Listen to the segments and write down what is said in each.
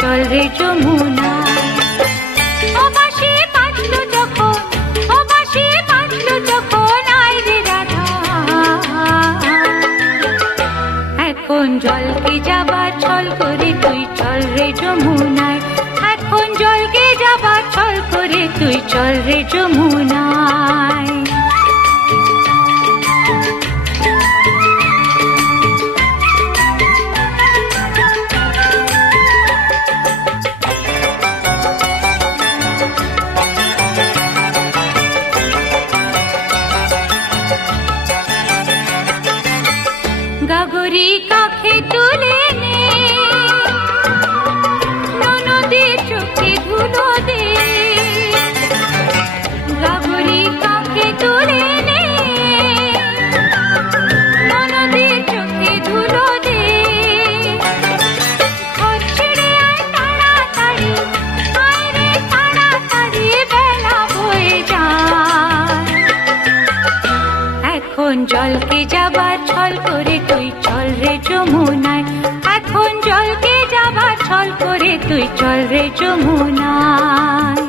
চল রে যমুনা। ও বাঁশি বাজলো যখন, ও বাঁশি বাজলো যখন, আয় রে রাধা। এখন জলকে যাবার ছল করে তুই চল রে যমুনায়, এখন জলকে যাবার ছল করে তুই চল রে যমুনায়। গাগরি কাখে তুলে নে, ননদের চোখে ধুলো দে। গাগরি কাখে তুলে নে, ননদের চোখে ধুলো দে। ঘর ছেড়ে আয় তাড়াতাড়ি, আয় রে তাড়াতাড়ি, বেলা বয়ে যায়। এখন জলকে যাবার ছল করে তুই চল রে যমুনায়, এখন জলকে যাবার ছল করে তুই চল রে যমুনায়।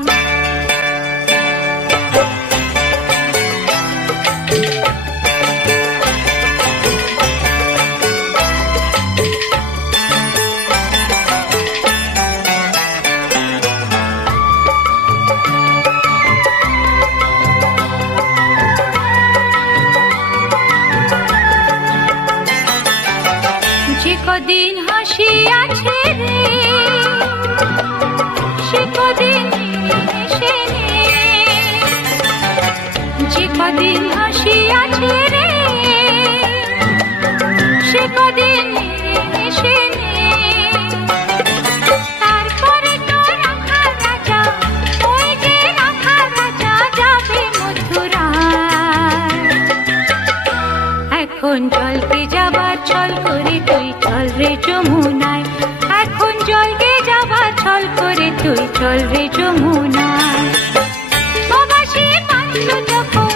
যে কদিন হাসি আছে রে, সে কদিন হেসে নে। যে কদিন হাসি আছে রে, সে কদিন হেসে নে। তারপরে তো রাখা রাজা, ওই যে রাখা রাজা যাবে মথুরায়। এখন জলকে যাবার ছল করে তুই চল রে যমুনায়, এখন জলকে যাবার ছল করে তুই চল রে যমুনায়। ও বাঁশি বাজলো যখন,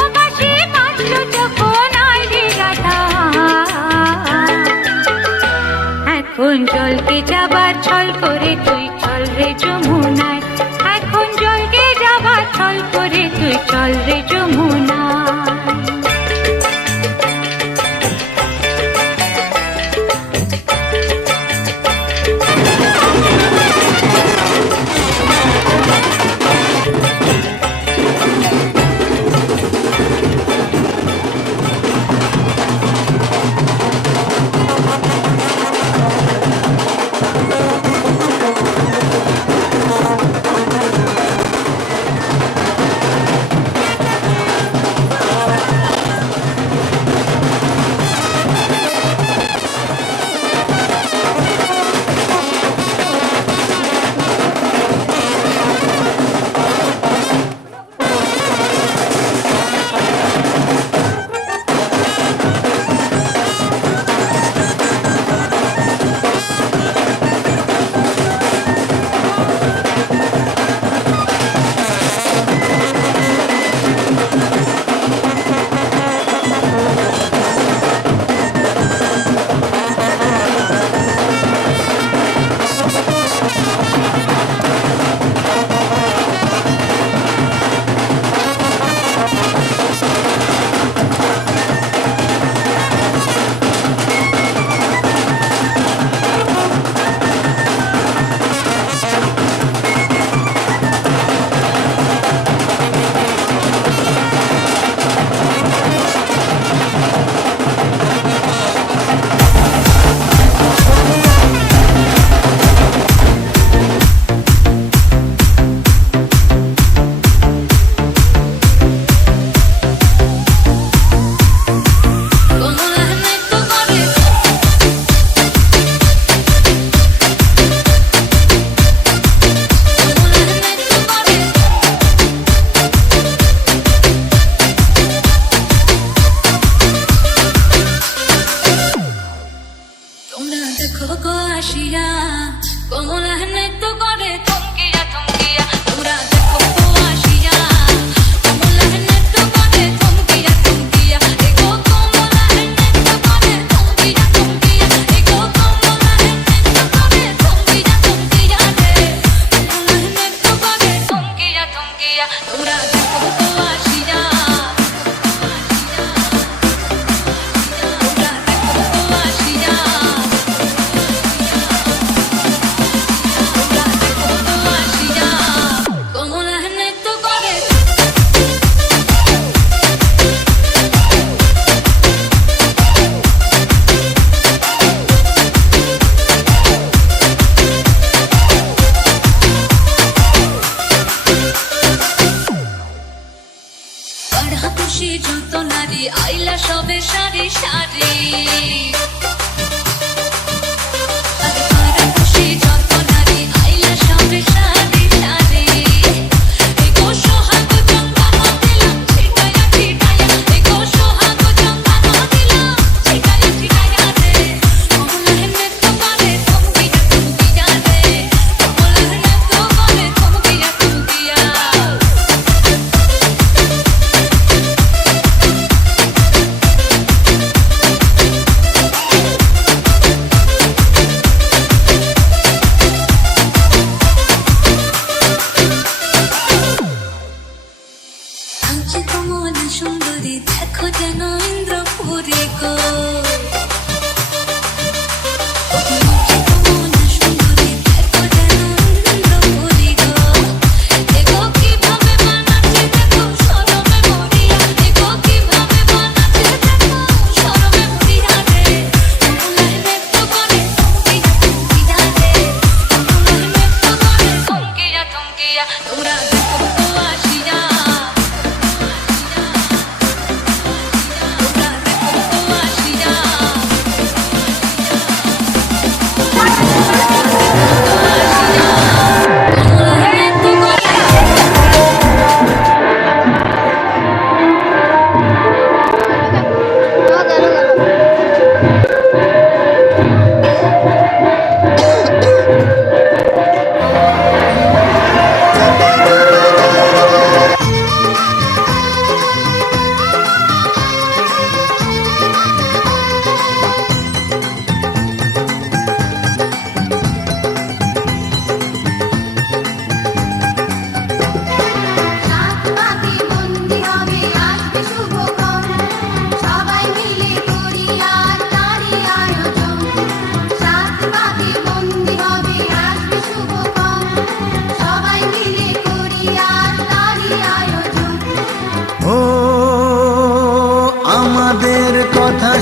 ও বাঁশি বাজলো যখন, আয় রে রাধা। এখন জলকে যাবার ছল করে তুই চল রে যমুনায়, এখন জলকে যাবার ছল করে তুই চল রে যমুনায়। সারি সারি সুন্দরী দেখো যেন ইন্দ্রপুরী গো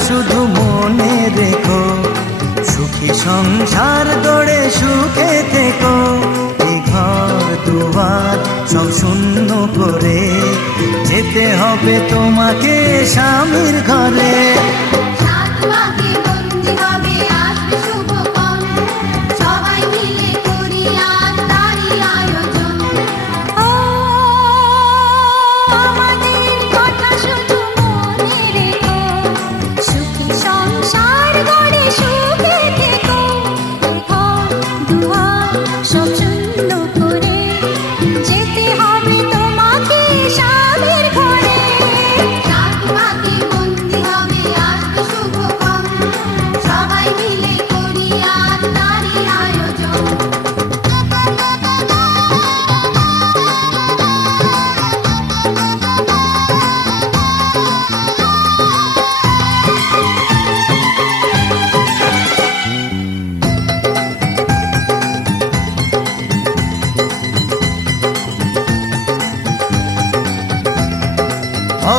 শুধু মনে রেখো সুখী সংসার গড়ে সুখে থেকো এই ঘর দুয়ার সব শূন্য করে যেতে হবে তোমাকে স্বামীর ঘরে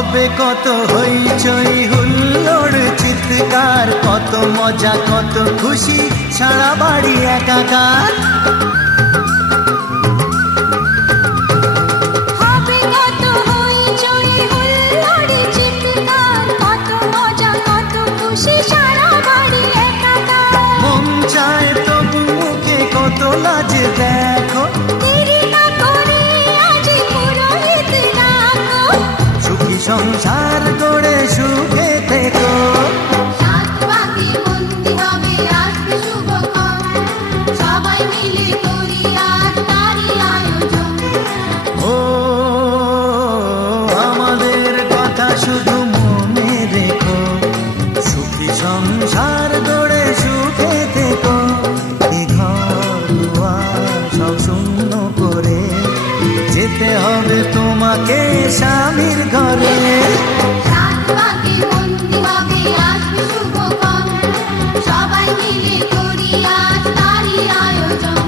হবে কত হইচই হুল্লোড় চিৎকার কত মজা কত খুশি সারা বাড়ি একাকার হবে কত হইচই হুল্লোড় চিৎকার কত মজা কত খুশি সারা বাড়ি একাকার মন চায় তবু মুখে কত লাজ দেখো সংসার গড়ে সুখে থেকো ও আমাদের কথা শুধু মনে রেখো সুখী সংসার গড়ে সুখে থেকো এই ঘর দুয়ার সব শূন্য করে যেতে হবে তোমাকে স্বামীর ঘরে সবাই মিলে করি আজ তারই আয়োজন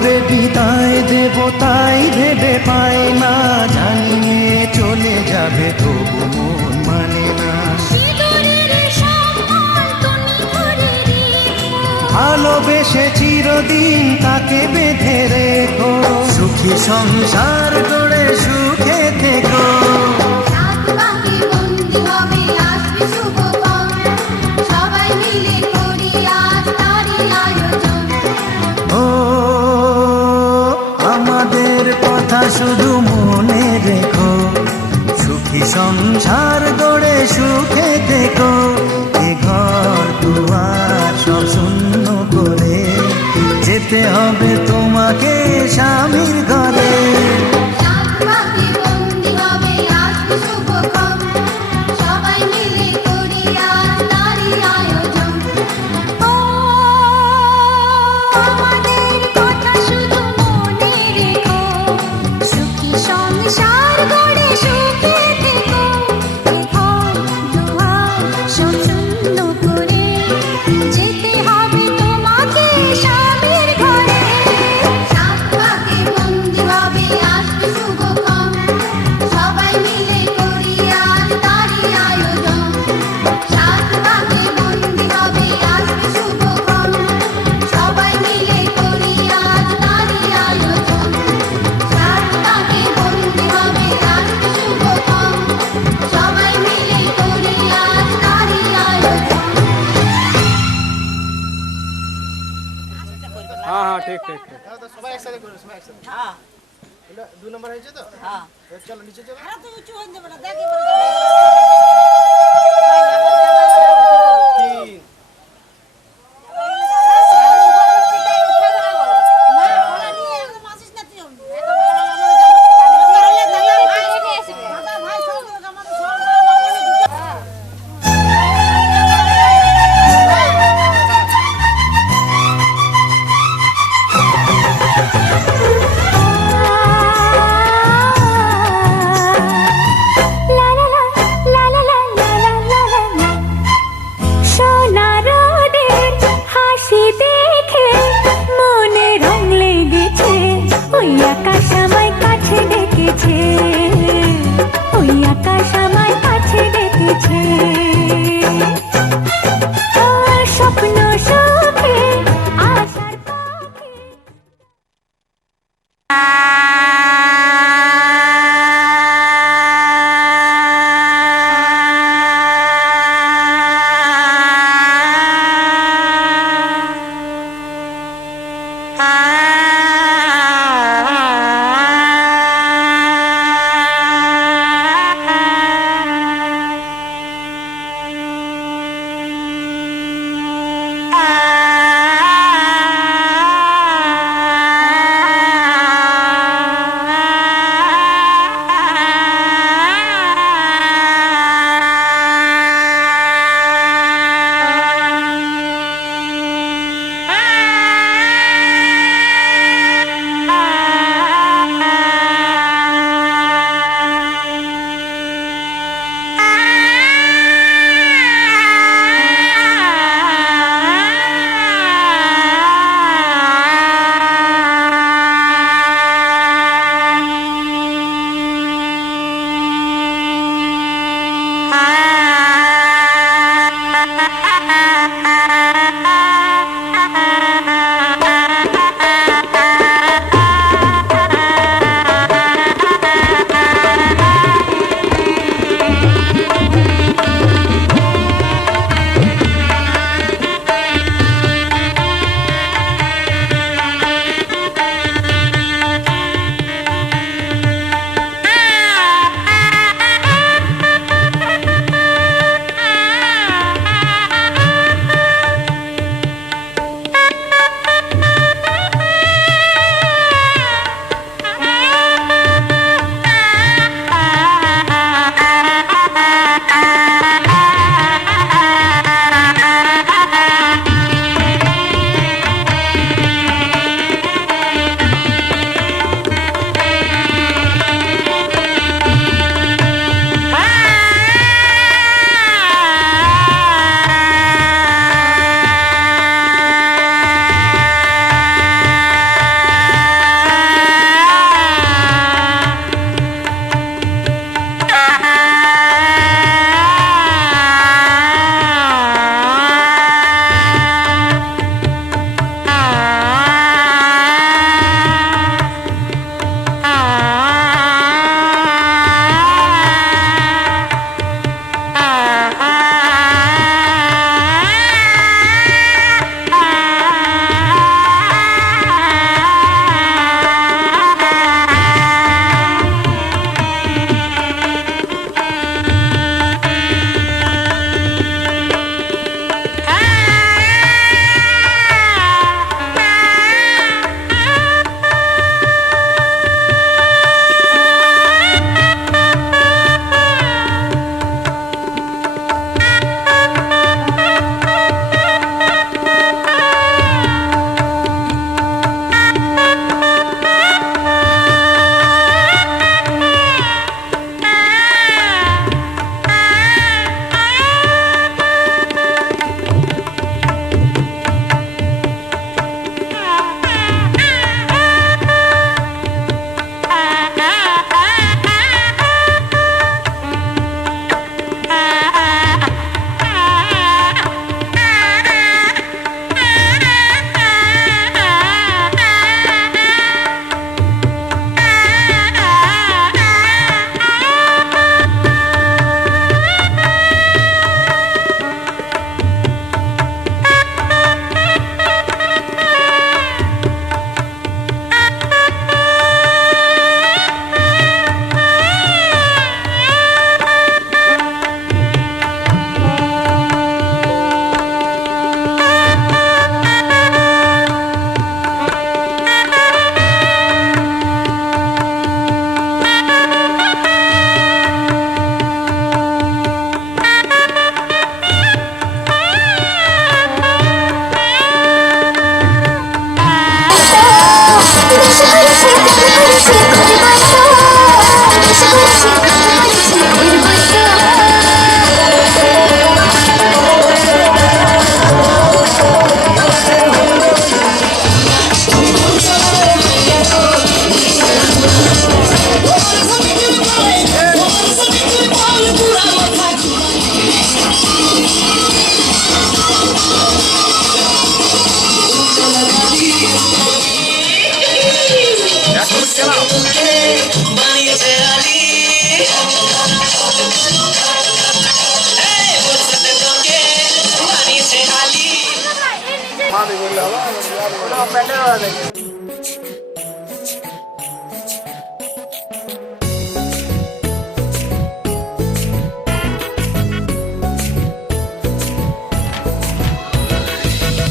করে বিদায় দেব তাই ভেবে পায় না, জানিয়ে চলে যাবে তবু মন মানে না। ভালোবেসে চিরদিন তাকে বেঁধে রেখো, সুখী সংসার গড়ে সুখে থেকো। ও আমাদের কথা শুধু মনে রেখো, সুখী সংসার গড়ে সুখে থেকো। এ ঘর দুয়ার সব শূন্য করে যেতে হবে তোমাকে স্বামীর ঘরে। ঠিক ঠিক ঠিক। সবাই একসাথে করবে, সবাই একসাথে। হ্যাঁ, এটা 2 নম্বর হয়েছে তো? হ্যাঁ, চলো নিচে চলো। হ্যাঁ, তুই উঁচু হয়ে যাবে না, দেখি বলে। 3 la la la la la la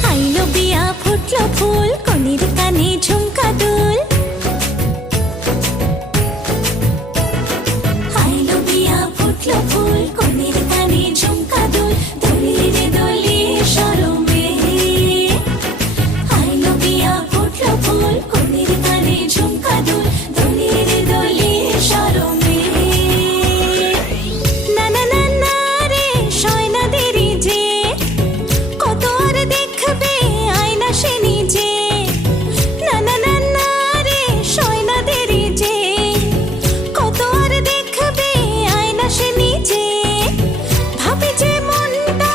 আইলো বিয়া ফুটলো ফুল কনের কানে ঝুমকা দুল আইলো বিয়া ফুটলো ফুল কনের কানে ঝুমকা দুল দোলিয়ে রে দোলিয়ে শরমে আইলো বিয়া ফুটলো ফুল কনের কানে ঝুমকা দুল দোলিয়ে রে দোলিয়ে শরমে না না না না রে শয়না দেরি যে কত আর দেখবে আয়না সে নিজে না না না না রে শয়না দেরি যে কত আর দেখবে আয়না সে নিজে ভাবে যে মনটা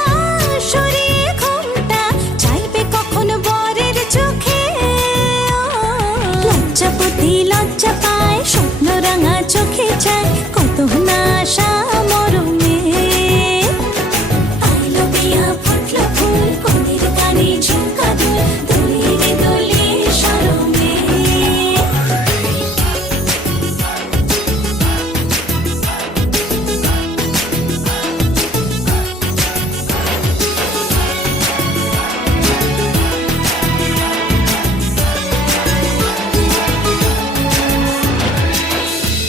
সরিয়ে ঘুমটা চাইবে কখন বরের চোখে লজ্জাপতি লজ্জা পায় স্বপ্ন রাঙা চোখে চায় কত না আশা মরমে আইলো বিয়া ফুটলো ফুল কনের কানে ঝুমকা দুল দোলিয়ে রে দোলিয়ে শরমে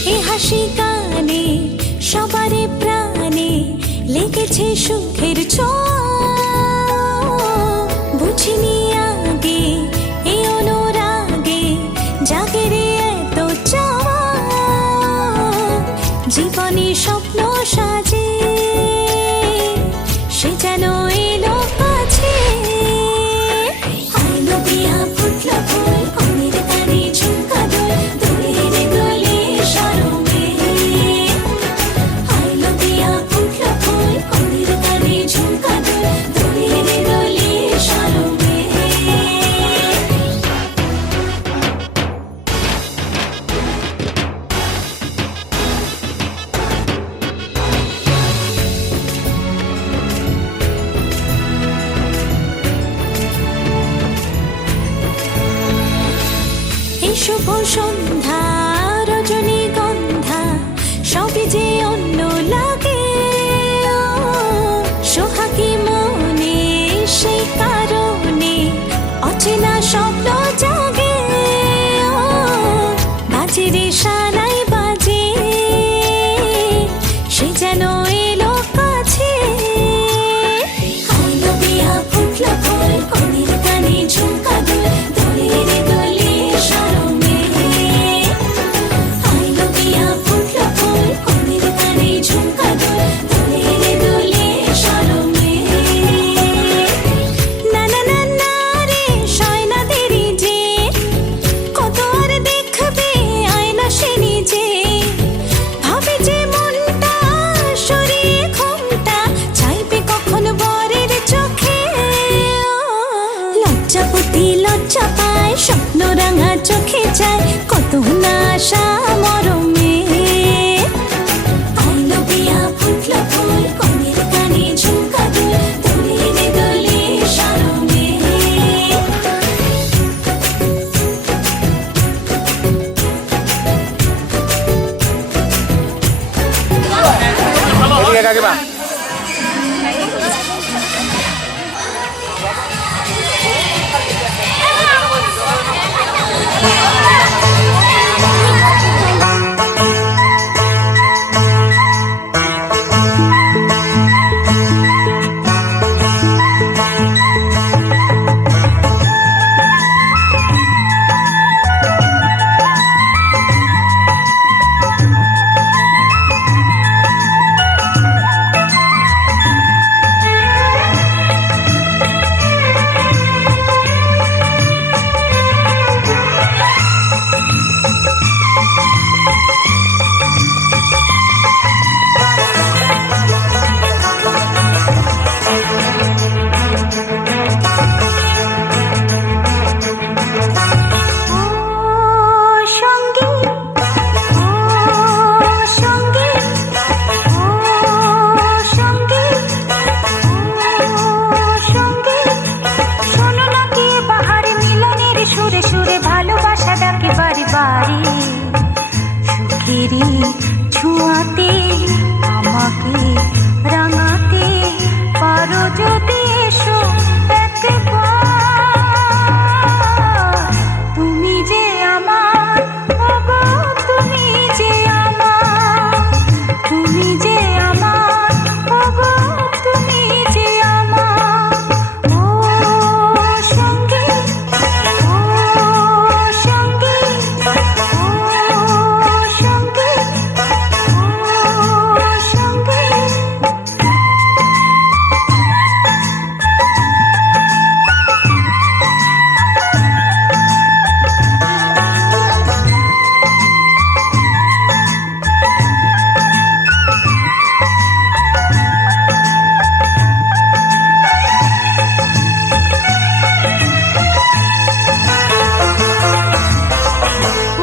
এ হাসি গানে সবারে প্রাণে লেগেছে সুখের ছোঁয়া বুঝিনি আগে এই অনুরাগে জাগে রে এত চাওয়া জীবনে স্বপ্ন সাজে সে যেন এলো কাছে আইলো বিয়া ফুটলো ফুল কনের কানে ঝুমকা দুল দোলিয়ে রে দোলিয়ে শরমে আইলো বিয়া ফুটলো ফুল কনের কানে ঝুমকা দুল দোলিয়ে রে দোলিয়ে শরমে এই শুভ সন্ধ্যা রজনীগন্ধা সবই যে অন্য লাগে সোহাগী মনে সেই কারণে অচেনা স্বপ্ন জাগে বাজে রে সানাই বাজে সে যেন এলো কাছে আইলো বিয়া ফুটলো ফুল কনের কানে ঝুমকা দুল দোলিয়ে রে দোলিয়ে শরমে আইলো বিয়া ফুটলো ফুল কনের কানে ঝুমকা দুল দোলিয়ে রে দোলিয়ে শরমে না না না না রে শয়না দেরি যে কত আর দেখবে আয়না সে নিজে ভাবে যে মনটা সরিয়ে ঘুমটা চাইবে কখন বরের চোখে লজ্জাপতি লজ্জা পায় স্বপ্ন রাঙা চোখে চায় কত না আশা মরমে আইলো বিয়া ফুটলো ফুল কনের কানে ঝুমকা দুল দোলিয়ে রে দোলিয়ে শরমে এদিকে কাকিমা বাড়ি সুখেরই ছোঁয়াতে আমাকে রাঙাতে পারো যদি এসো একবার তুমি যে আমার ওগো তুমি যে আমার তুমি যে আমার ওগো তুমি যে আমার ও সঙ্গী ও সঙ্গী ও সঙ্গী ও সঙ্গী।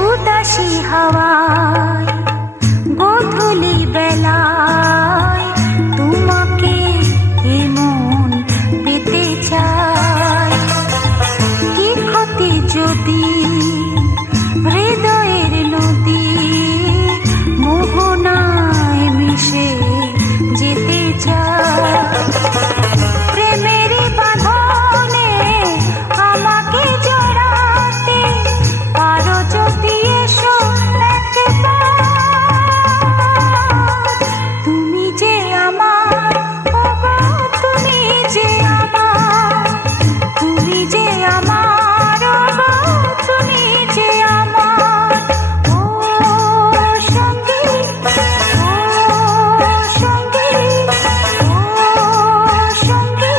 উদাসী হাওয়ায় গোধূলি বেলায় তোমাকে এমন পেতে চাই কি ক্ষতি যদি হৃদয়ের নদী মোহনায় মিশে যেতে চাই প্রেমেরই বাঁধনে আমাকে জড়াতে পারো যদি এসো একবার তুমি যে আমার ওগো তুমি যে আমার তুমি যে আমার ওগো তুমি যে আমার ও সঙ্গী ও সঙ্গী ও সঙ্গী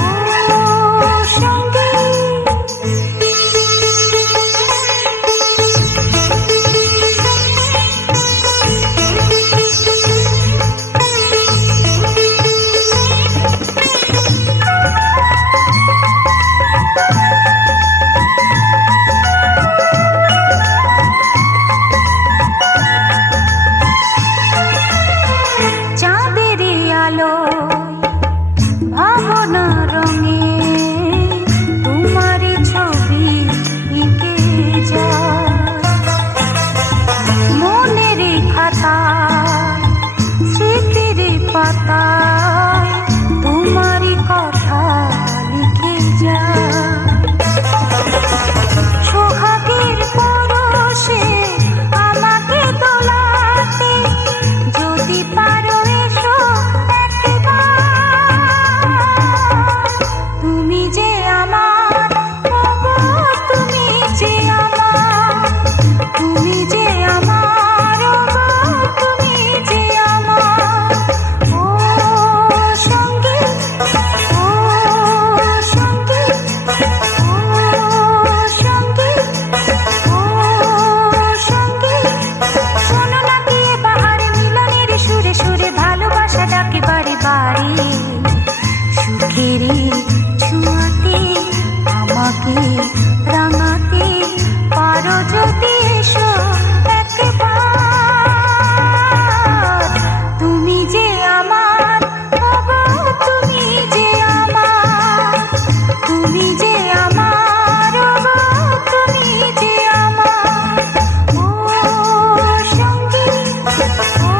ও সঙ্গী। চাঁদেরই আলোয় ভাবনা রঙে তোমারই ছবি এঁকে যায় মনের খাতায় স্মৃতির পাতায় তোমারই কথা লিখে যায় সোহাগের পরশে আমাকে দোলাতে যদি পারো এসো একবার তুমি যে আমার ওগো তুমি যে আমার তুমি যে আমার ওগো তুমি যে আমার ও সঙ্গী ও সঙ্গী ও সঙ্গী ও সঙ্গী। শোনো না কি এ বাহারে মিলনের সুরে সুরে ভালোবাসা ডাকে বাড়ি বাড়ি সুখেরই ছোঁয়াতে আমাকে রাঙাতে পারো যদি এসো একবার তুমি যে আমার ওগো তুমি যে আমার তুমি যে আমার ওগো তুমি যে আমার ও সঙ্গী ও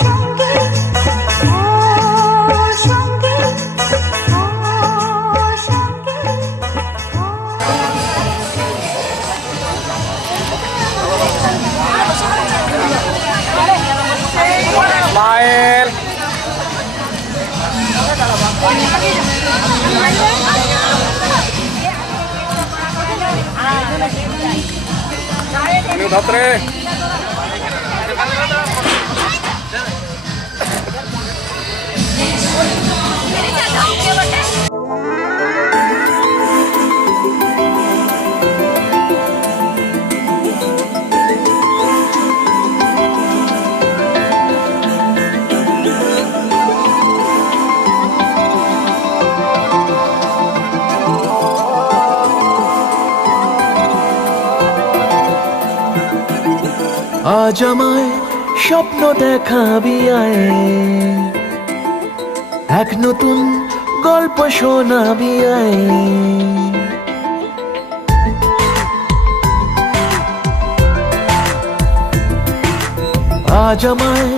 সঙ্গী ও সঙ্গী ও সঙ্গী ও। স্মাইল ধত্রে আজ আমায় স্বপ্ন দেখাবি আয় এক নতুন গল্প শোনাবি আয় আজ আমায়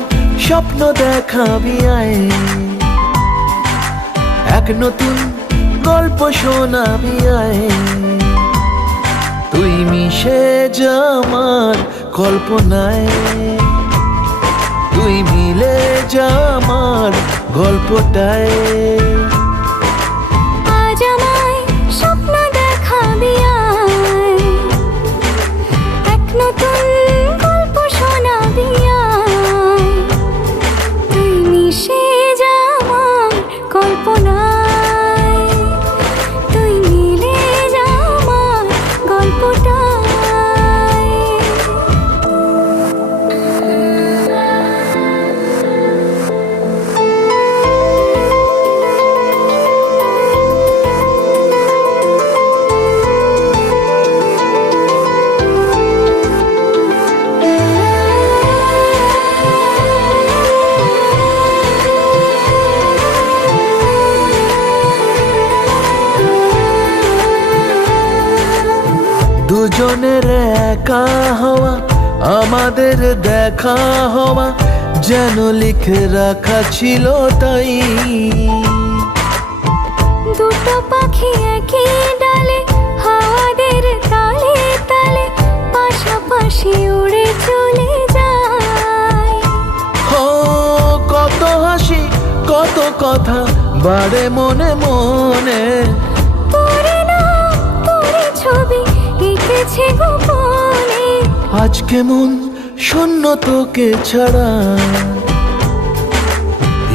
স্বপ্ন দেখাবি আয়, এক নতুন গল্প শোনাবি আয়। তুই মিশে যা আমার কল্পনায়, তুই মিলে যা আমার গল্পটায়। আজ আমায় স্বপ্ন দেখাবি আয়, এক নতুন গল্প শোনাবি আয়। তুই মিশে যা আমার কল্পনায়, তুই মিলে যা আমার গল্পটায়। দুজনের একা হওয়া, আমাদের দেখা হওয়া যেন লিখে রাখা ছিল তাই। দুটো পাখি একই ডালে, হাওয়াদের তালে তালে পাশাপাশি উড়ে চলে যায়। ও কত হাসি কত কথা বাড়ে মনে মনে, তোরে না তোরে ছবি এঁকেছে গোপনে। আজ কেমন শূন্য তোকে ছাড়া,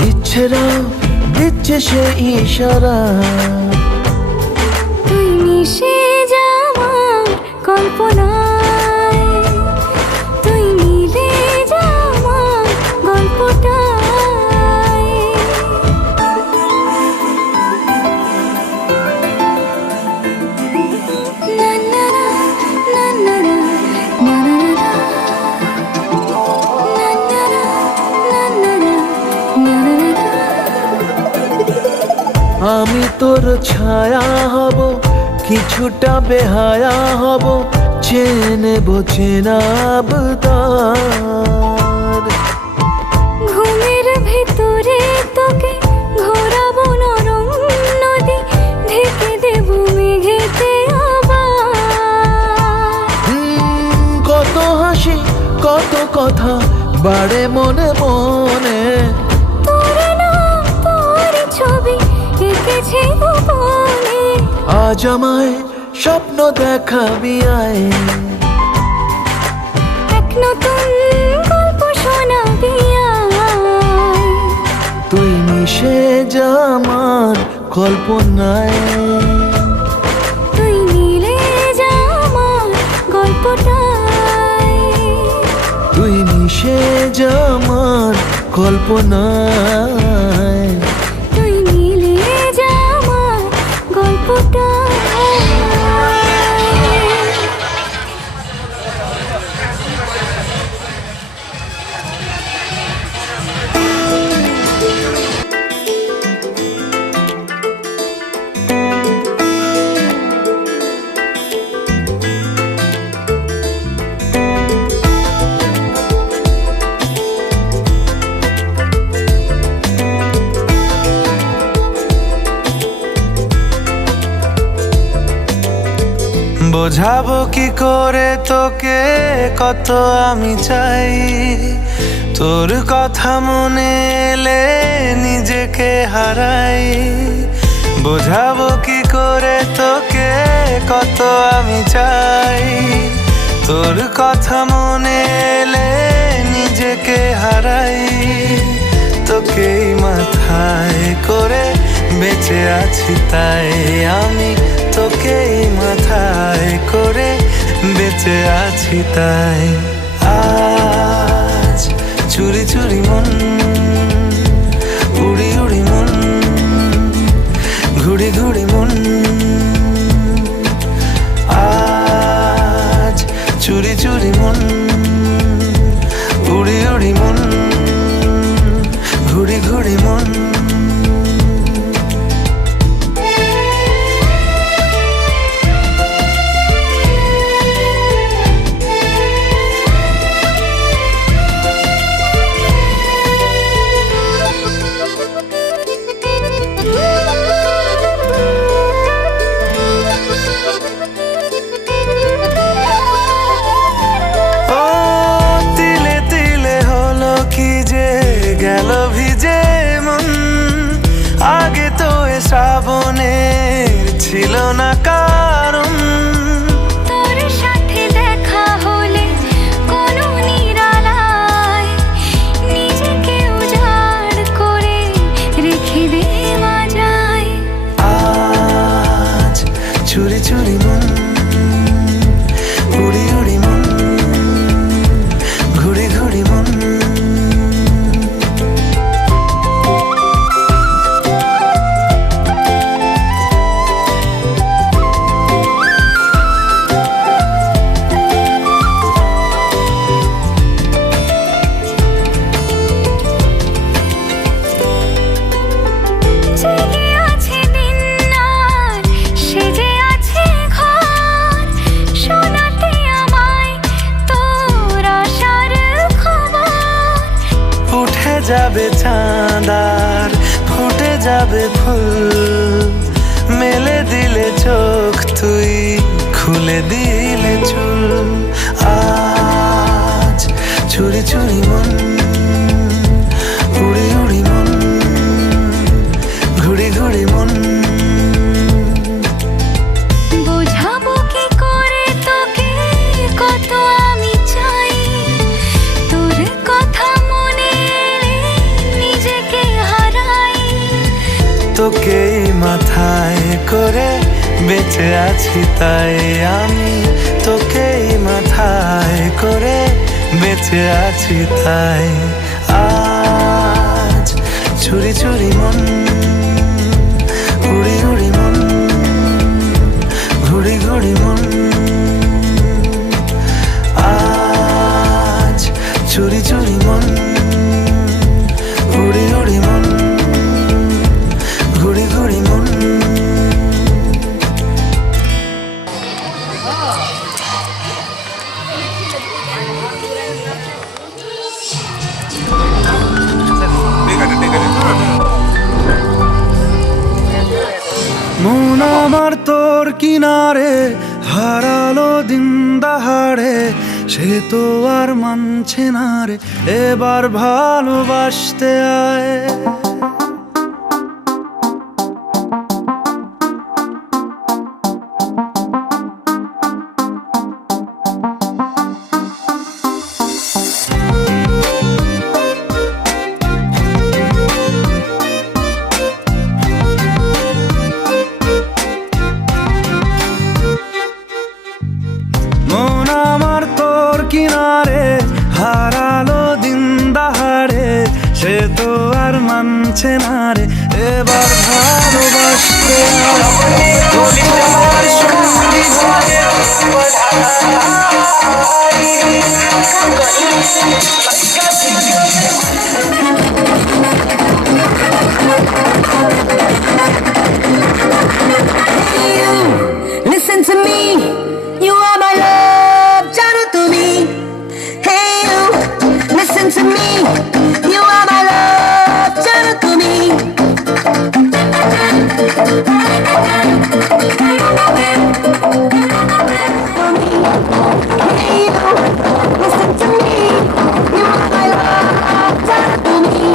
ইচ্ছেরা দিচ্ছে সে ইশারা। তুই মিশে যা আমার কল্পনায়, তুই মিলে যা আমার গল্পটায়। না না না না না না না না না না না। আমি তোর ছায়া হব, কিছুটা বেহায়া হব, চেনে বোঝে না আবদার। ঘুমের ভেতরে তোকে ঘোরাবো নরম নদী, ঢেকে দেব মেঘেতে আবার। কত হাসি কত কথা বাড়ে মনে মনে, তোরে না তোর ছবি এঁকেছে গোপনে। আজ আমায় স্বপ্ন দেখাবি আয়, এক নতুন গল্প শোনাবি আয়। তুই মিশে যা আমার কল্পনায়, তুই মিলে যা আমার গল্পটায়। তুই মিশে যা আমার কল্পনায়। তুই মিলে যা আমার গল্পটায়। বোঝাবো কি করে তোকে কত আমি চাই, তোর কথা মনে এলে নিজেকে হারাই। বোঝাবো কি করে তোকে কত আমি চাই, তোর কথা মনে এলে নিজেকে হারাই। তোকেই মাথায় করে বেঁচে আছি তাই আমি, তোকেই মাথায় করে বেঁচে আছি তাই। আজ চুরি চুরি মন, উড়ি উড়ি মন, ঘুড়ি ঘুড়ি মন। আজ চুরি চুরি মন, উড়ি উড়ি মন, ঘুড়ি ঘুড়ি মন। না কারণ তোর সাথে দেখা হলে কোনো নিরালায় নিজেকে উজাড় করে রেখে দেওয়া যায়। আজ চুরি চুরি মন উড়ি উড়ি মন ঘুরি ঘুরি মন জেগে আছে দিন আর সেজে আছে ঘর শোনাতে আমায় তোর আশার খবর। উঠে যাবে চাঁদ আর ফুটে যাবে ফুল মেলে দিলে চোখ তুই খুলে দিলে চুল। আজ চুরি চুরি মন উড়ি উড়ি মন ঘুরি ঘুরি মন বোঝাবো কি করে তোকে কত আমি চাই তোর কথা মনে এলে নিজেকে হারাই। তোকে মাথায় করে বেঁচে আছি তাই আমি তোকে মাথায় করে বেঁচে আছি তাই। আজ চুরি চুরি মন উড়ি উড়ি মন ঘুরি ঘুরি মন আজ চুরি চুরি মন উড়ি উড়ি মন ঘুরি ঘুরি মন। মন আমার তোর কিনারে হারালো দিন দাহাড়ে সে তো আর মানছে না রে এবার ভালোবাসতে আয়। মন আমার তোর কিনারে হারালো দিন দাহাড়ে সে তো আর মানছে না রে এবার ভালোবাসতে Listen to me, you are my love, jano to me. Hey you, listen to me, you are my love, jano to me. Hey you, listen to me, you are my love, jano to me.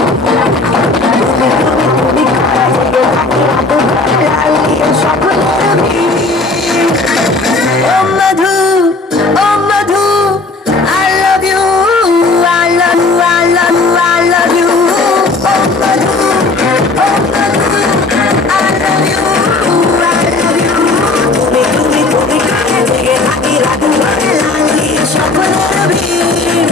Oh Madhu, oh Madhu, I love you, I love you, I love you, I love you. Oh Madhu, oh Madhu, I love you, I love you. তুমি কাছে থেকে থাকি রাখু লালি স্বপ্নের ভিড়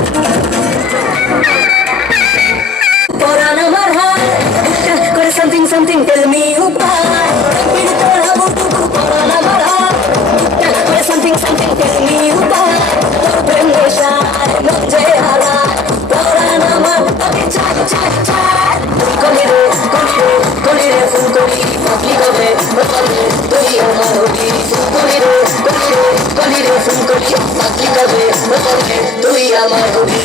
পরাণ আমার হাত করে something something tell me উপায় পীড়িত হবো টুকু পরাণ আমার হাত করে something something tell me উপায় তোর প্রেম নেশার মন যে হারা পরাণ আমার তোকে চাই চাই চাই তুই কলি রে ফুল কলি পাখি কবে বসলে তুই আমার হবি কলি রে ফুল কলি পাখি কবে বসলে তুই আমার হবি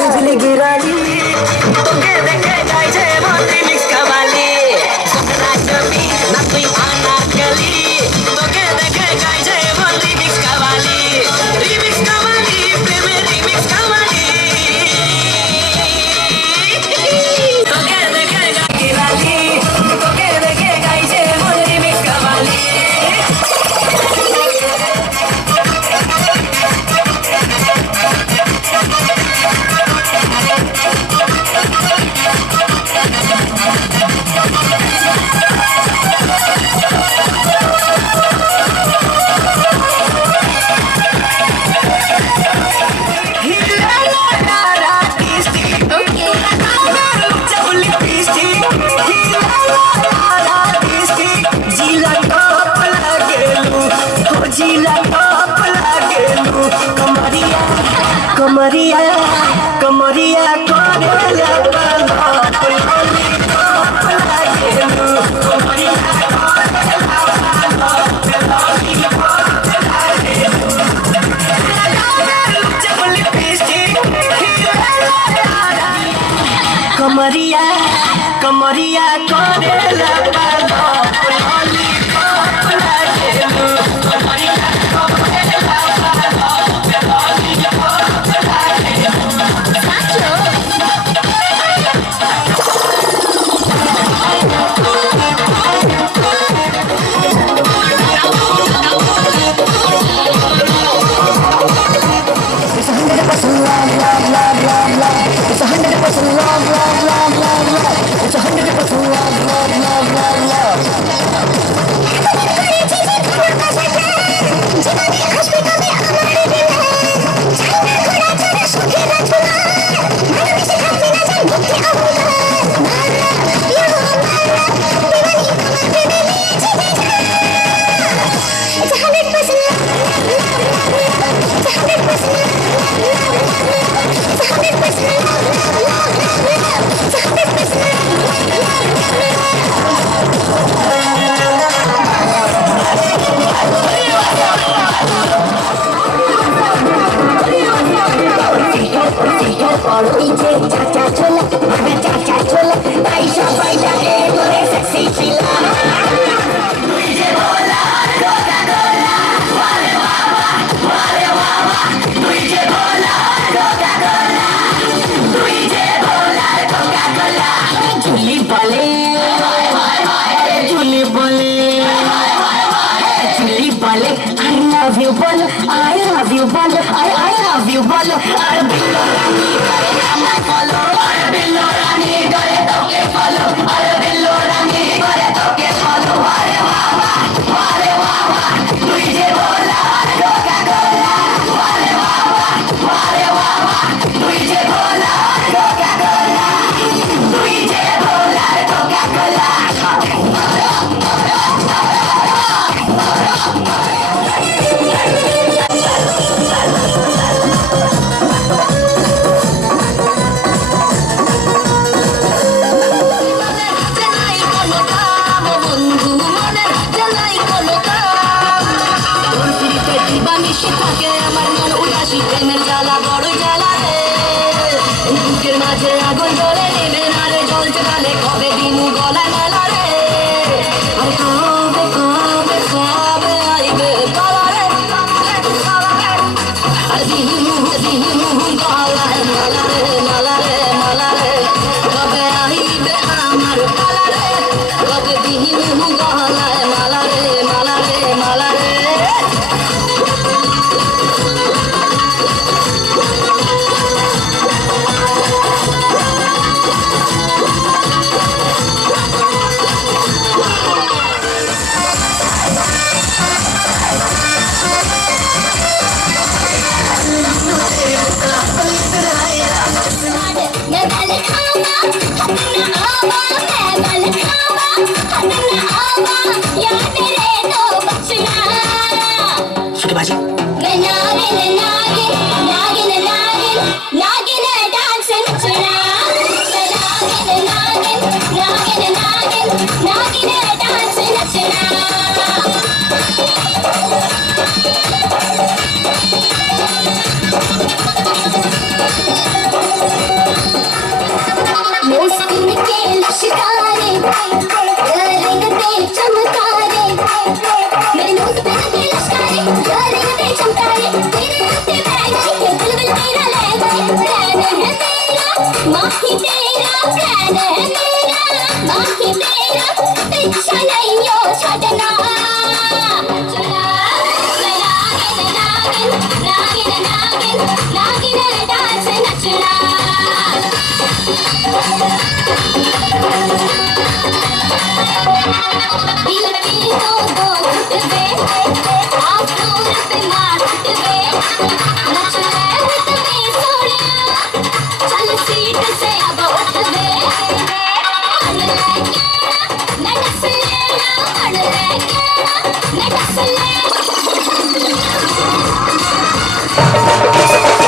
बिजली गिराली তোকে দেখে যাই যে বলি মিক্স কাবালি সোনা জমি না তুই আনা গলি তোকে দেখে যাই যে বলি মিক্স কাবালি রিমিক্স কাবালি कमरिया कमरिया करेला बालोप लॉलीपॉप लागेलू कमरिया करेला बालोप लॉलीपॉप लागेलू जब लिपस्टिक कमरिया कमरिया करेला बालोप लॉलीपॉप लागेलू कमरिया करेला बालोप लॉलीपॉप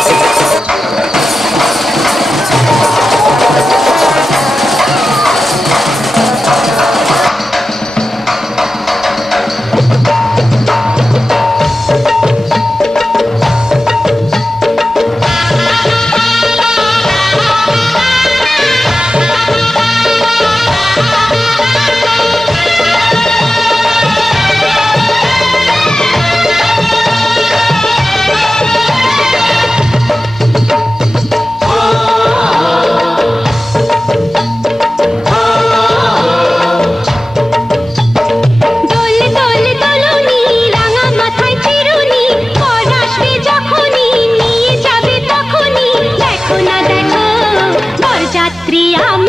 लागेलू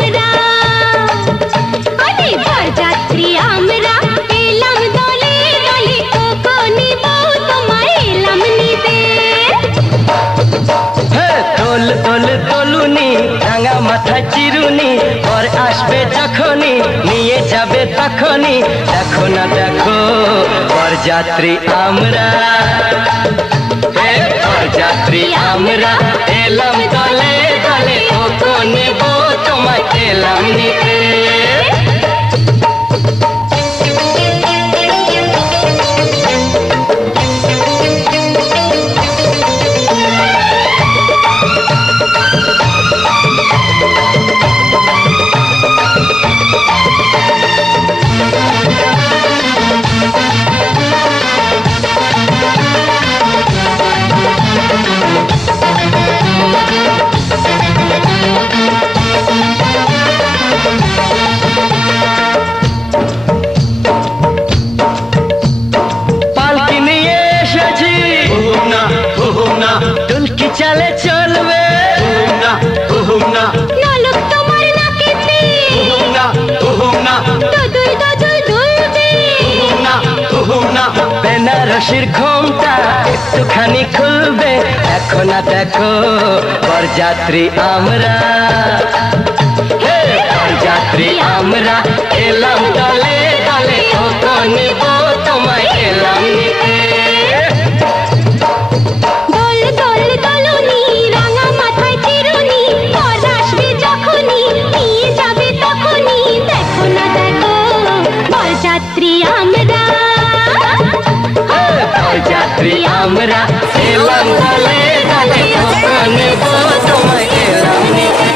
আমরা আরে বরযাত্রী আমরা এলাম দলে দলে কোকো নিব তোমায় এলাম নিতে তোল তোল তলুনি রাঙা মাথা চিরুনি পর আসবে যখনই নিয়ে যাবে তখনই দেখো না দেখো বরযাত্রী আমরা বরযাত্রী আমরা এলাম দলে দলে কোকো নেব তোমায় এলাম নিতে চলে চলবে নলক তোমার নাকেতে দদুল দদুল দুলবে বেনারসির ঘোমটা একটুখানি খুলবে দেখো না দেখো বরযাত্রী আমরা বরযাত্রী আমরা এলাম দলে দলে কোকো নেব তোমায় এলাম নিতে বরযাত্রী আমরা এলাম দলে দলে কোকো নেব তোমায় এলাম নিতে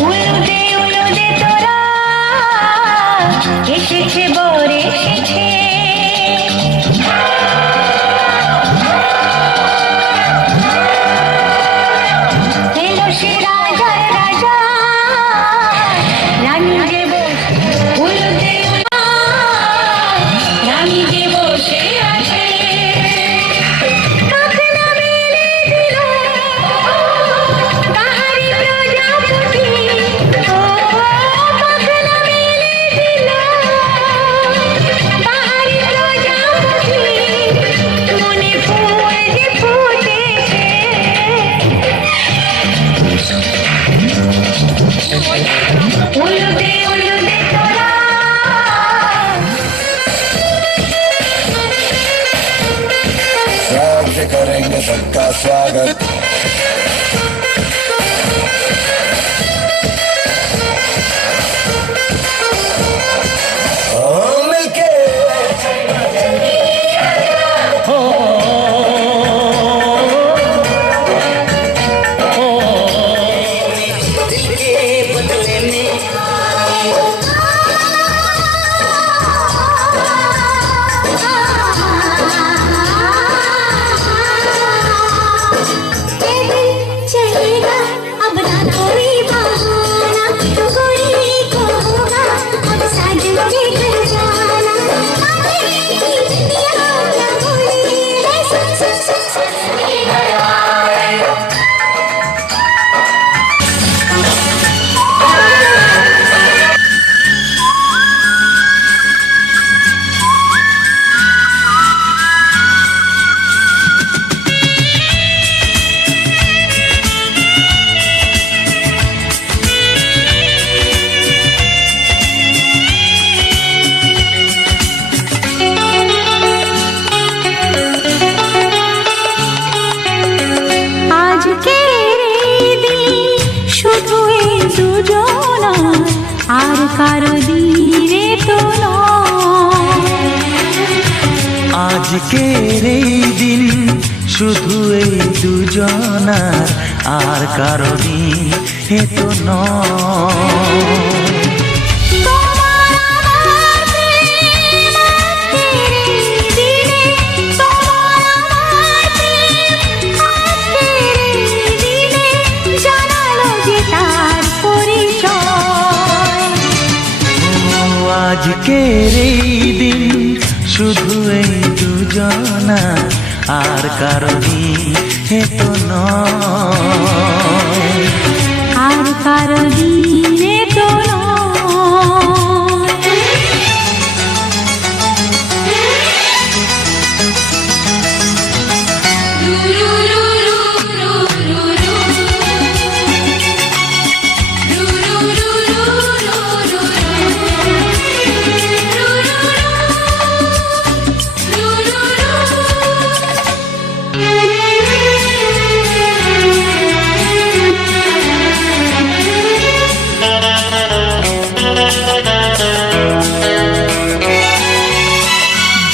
উলুদে উলুদে তোরা এসেছে বর এসেছে এলো সে রাজার রাজা রানী যে বসে উলুদে রানী যে বসে আছে উলুদে উলুদে তোরা सबसे करेंगे सबका स्वागत मिलके दिल के बदले में चलेगा अब ना कोई बहाना गोरी को होगा अब साजन के घर जाना दुनिया क्या बोली আজকের এই দিন শুধু এই দুজনার আর কারো দিনে তো নয় আজকের এই দিন শুধু এই দুজনার আর কারো দিন এ তো নয় তোমার আমার প্রেম আজকের এই দিনে তোমার আমার প্রেম আজকের এই দিনে জানালো যে তার পরিচয় আজকের এই দিন শুধু এই দুজনা আর কারো দিন এ তো নয় আর কারো দিনে তো নয়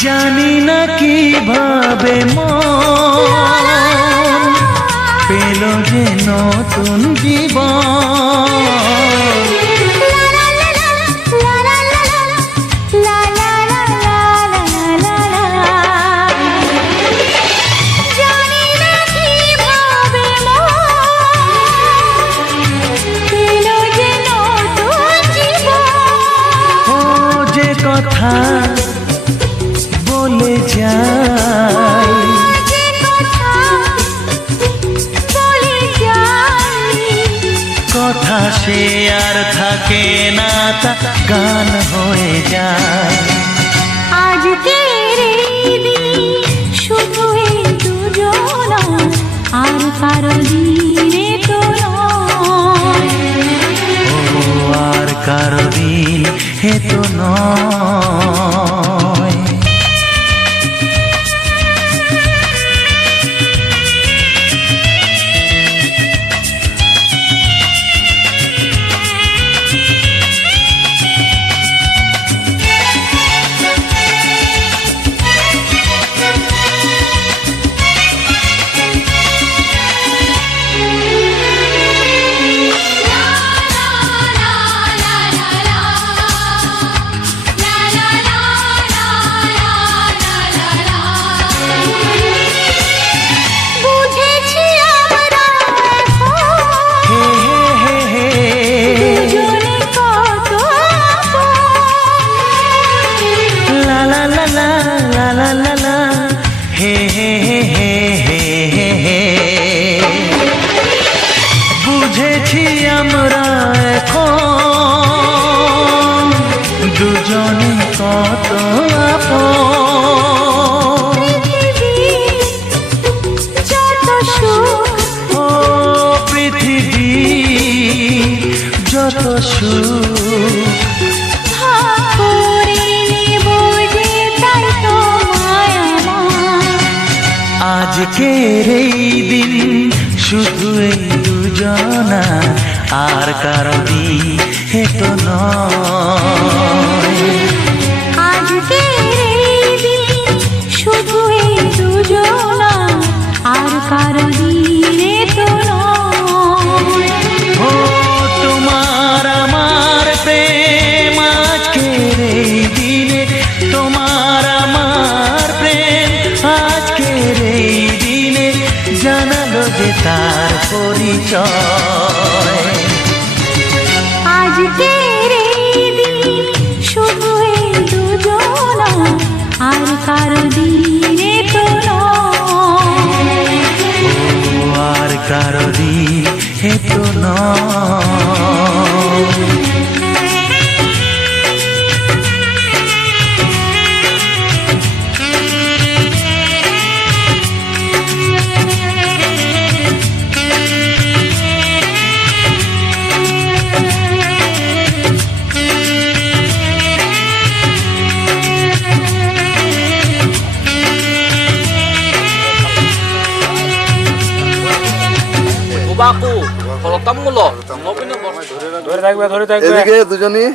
জানি না কিভাবে মন পেল যে নতুন জীবন জানি না কিভাবে মন পেল যে নতুন জীবন ও যে কথা বলে যায় যে কথা বলে যাই কথা সে আর থাকে না তা গান হয়ে যায় আজকের এই দিন শুধু এই দুজনা আর কারো দিনে তো নয় ও আর কারো দিন এ তো নয় বুঝেছি আমরা এখন দুজনে কত আপন। লা লা লা লা লা লা লা লা হে হে হে হে হে হে বুঝেছি আমরা এখন দুজনে কত আপন যত সুখ ও পৃথিবী যত যত সুখ ভাগ করে নেব যে তাই তো মায়া আমার। আজকের এই দিন শুধু এই দুজনা আর কারো দিকে তো নয়। আজকের এই দিন শুধু এই দুজনা আর কারো দিনে তো নয়। ও তোমার আমার প্রেম আজকের এই দিনে, তোমার আমার প্রেম আজকের এই দিনে জানালো যে তার পরিচয়। আজকের এই দিন শুধু এই দুজনা আর কারো দিনে তো নয়। ও আর কারো দিকে তো নয়। ধরে থাকবে এদিকে দুজনই